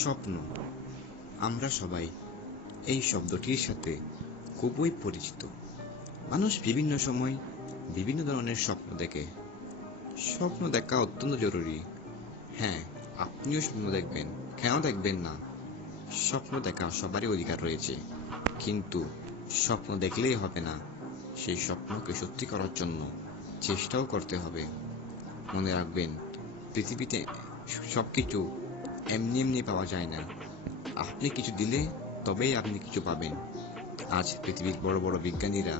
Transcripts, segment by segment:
স্বপ্ন। আমরা সবাই এই শব্দটির সাথে খুবই পরিচিত। মানুষ বিভিন্ন সময় বিভিন্ন ধরনের স্বপ্ন দেখে। স্বপ্ন দেখা অত্যন্ত জরুরি। হ্যাঁ, আপনিও স্বপ্ন দেখবেন, কেন দেখবেন না? স্বপ্ন দেখা সবারই অধিকার রয়েছে, কিন্তু স্বপ্ন দেখলেই হবে না, সেই স্বপ্নকে সত্যি করার জন্য চেষ্টাও করতে হবে। মনে রাখবেন, পৃথিবীতে সবকিছু এমনি এমনি পাওয়া যায় না। আপনি কিছু দিলে তবেই আপনি কিছু পাবেন। আজ পৃথিবীর বড় বড় বিজ্ঞানীরা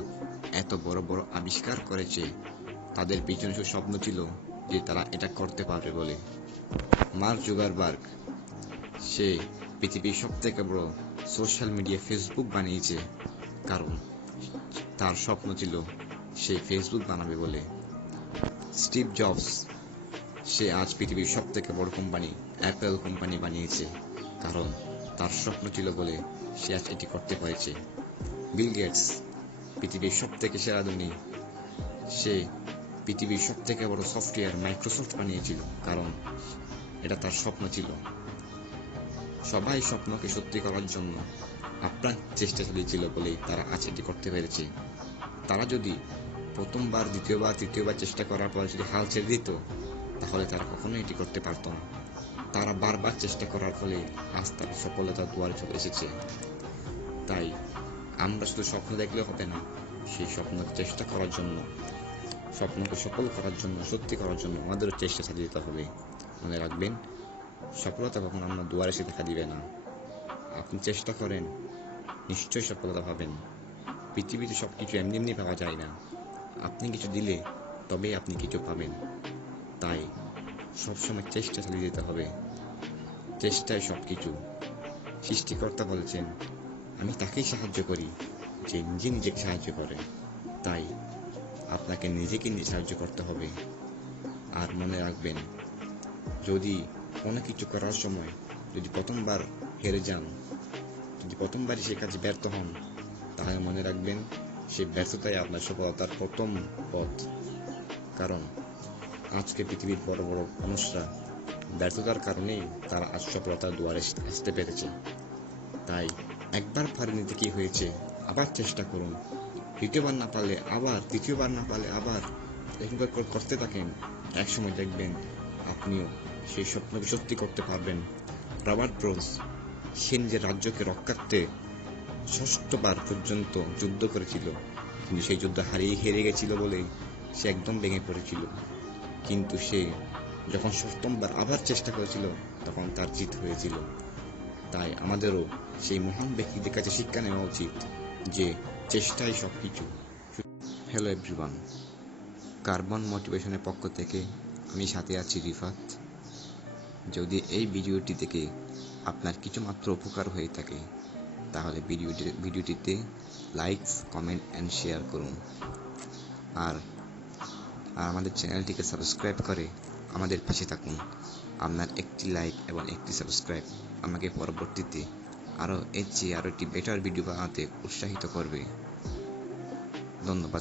এত বড় বড় আবিষ্কার করেছে, তাদের পিছনে শুধু স্বপ্ন ছিল যে তারা এটা করতে পারবে বলে। মার্ক জুকারবার্গ, সে পৃথিবীর সবথেকে বড় সোশ্যাল মিডিয়া ফেসবুক বানিয়েছে, কারণ তার স্বপ্ন ছিল সে ফেসবুক বানাবে বলে। স্টিভ জবস, সে আজ পৃথিবীর সবথেকে বড় কোম্পানি অ্যাপল কোম্পানি বানিয়েছে, কারণ তার স্বপ্ন ছিল বলে সে আজ এটি করতে পেরেছে। বিল গেটস, পৃথিবীর সবথেকে সেরা ধনী, সে পৃথিবীর সবথেকে বড় সফটওয়্যার মাইক্রোসফট বানিয়েছিল, কারণ এটা তার স্বপ্ন ছিল। সবাই স্বপ্নকে সত্যি করার জন্য আপ্রাণ চেষ্টা চালিয়েছিল বলেই তারা আজ এটি করতে পেরেছে। তারা যদি প্রথমবার, দ্বিতীয়বার, তৃতীয়বার চেষ্টা করার পর যদি হাল ছেড়ে দিত, তাহলে তারা কখনোই এটি করতে পারত না। তারা বারবার চেষ্টা করার ফলে আজ তারা সফলতার দুয়ারে চলে এসেছে। তাই আমরা শুধু স্বপ্ন দেখলে হবে না, সেই স্বপ্নকে চেষ্টা করার জন্য, স্বপ্নকে সফল করার জন্য, সত্যি করার জন্য আমাদেরও চেষ্টা চালিয়ে যেতে হবে। মনে রাখবেন, সফলতা কখনো আপনার দুয়ারে এসে দেখা দিবে না। আপনি চেষ্টা করেন, নিশ্চয়ই সফলতা পাবেন। পৃথিবীতে সবকিছু এমনি এমনি পাওয়া যায় না। আপনি কিছু দিলে তবেই আপনি কিছু পাবেন। তাই সবসময় চেষ্টা চালিয়ে যেতে হবে। চেষ্টায় সবকিছু। সৃষ্টিকর্তা বলেছেন, আমি তাকেই সাহায্য করি যে নিজে নিজেকে সাহায্য করে। তাই আপনাকে নিজেকে নিজে সাহায্য করতে হবে। আর মনে রাখবেন, যদি কোনো কিছু করার সময় যদি প্রথমবার হেরে যান, যদি প্রথমবারই সে কাজে ব্যর্থ হন, তাহলে মনে রাখবেন সেই ব্যর্থতাই আপনার সফলতার প্রথম পথ। কারণ আজকে পৃথিবীর বড় বড় মানুষরা ব্যর্থতার কারণেই তারা আজ সফলতার দুয়ারে আসতে পেরেছে। তাই একবার পারেনি কি হয়েছে, আবার চেষ্টা করুন। দ্বিতীয়বার না পারলে আবার, তৃতীয়বার না পারলে আবার, এরকম করতে থাকেন। একসময় দেখবেন আপনিও সেই স্বপ্নকে সত্যি করতে পারবেন। রবার্ট ব্রোস, সে নিজের রাজ্যকে রক্ষার্থে 6বার পর্যন্ত যুদ্ধ করেছিল, কিন্তু সেই যুদ্ধ হেরে গেছিল বলে সে একদম ভেঙে পড়েছিল। কিন্তু সে যখন 7বার আবার চেষ্টা করেছিল, তখন তার জিত হয়েছিল। তাই আমাদেরও সেই মহান ব্যক্তিদের কাছে শিক্ষা নেওয়া উচিত যে চেষ্টাই সবকিছু। হ্যালো এভরিওয়ান, কার্বন মোটিভেশনের পক্ষ থেকে আমি সাথে আছি রিফাত। যদি এই ভিডিওটি থেকে আপনার কিছু মাত্র উপকার হয়ে থাকে, তাহলে ভিডিওটিতে লাইকস, কমেন্ট অ্যান্ড শেয়ার করুন। আর আমাদের চ্যানেলটিকে সাবস্ক্রাইব করে আমাদের পাশে থাকুন। আপনার একটি লাইক এবং একটি সাবস্ক্রাইব আমাকে পরবর্তীতে আরও একটি বেটার ভিডিও বানাতে উৎসাহিত করবে। ধন্যবাদ।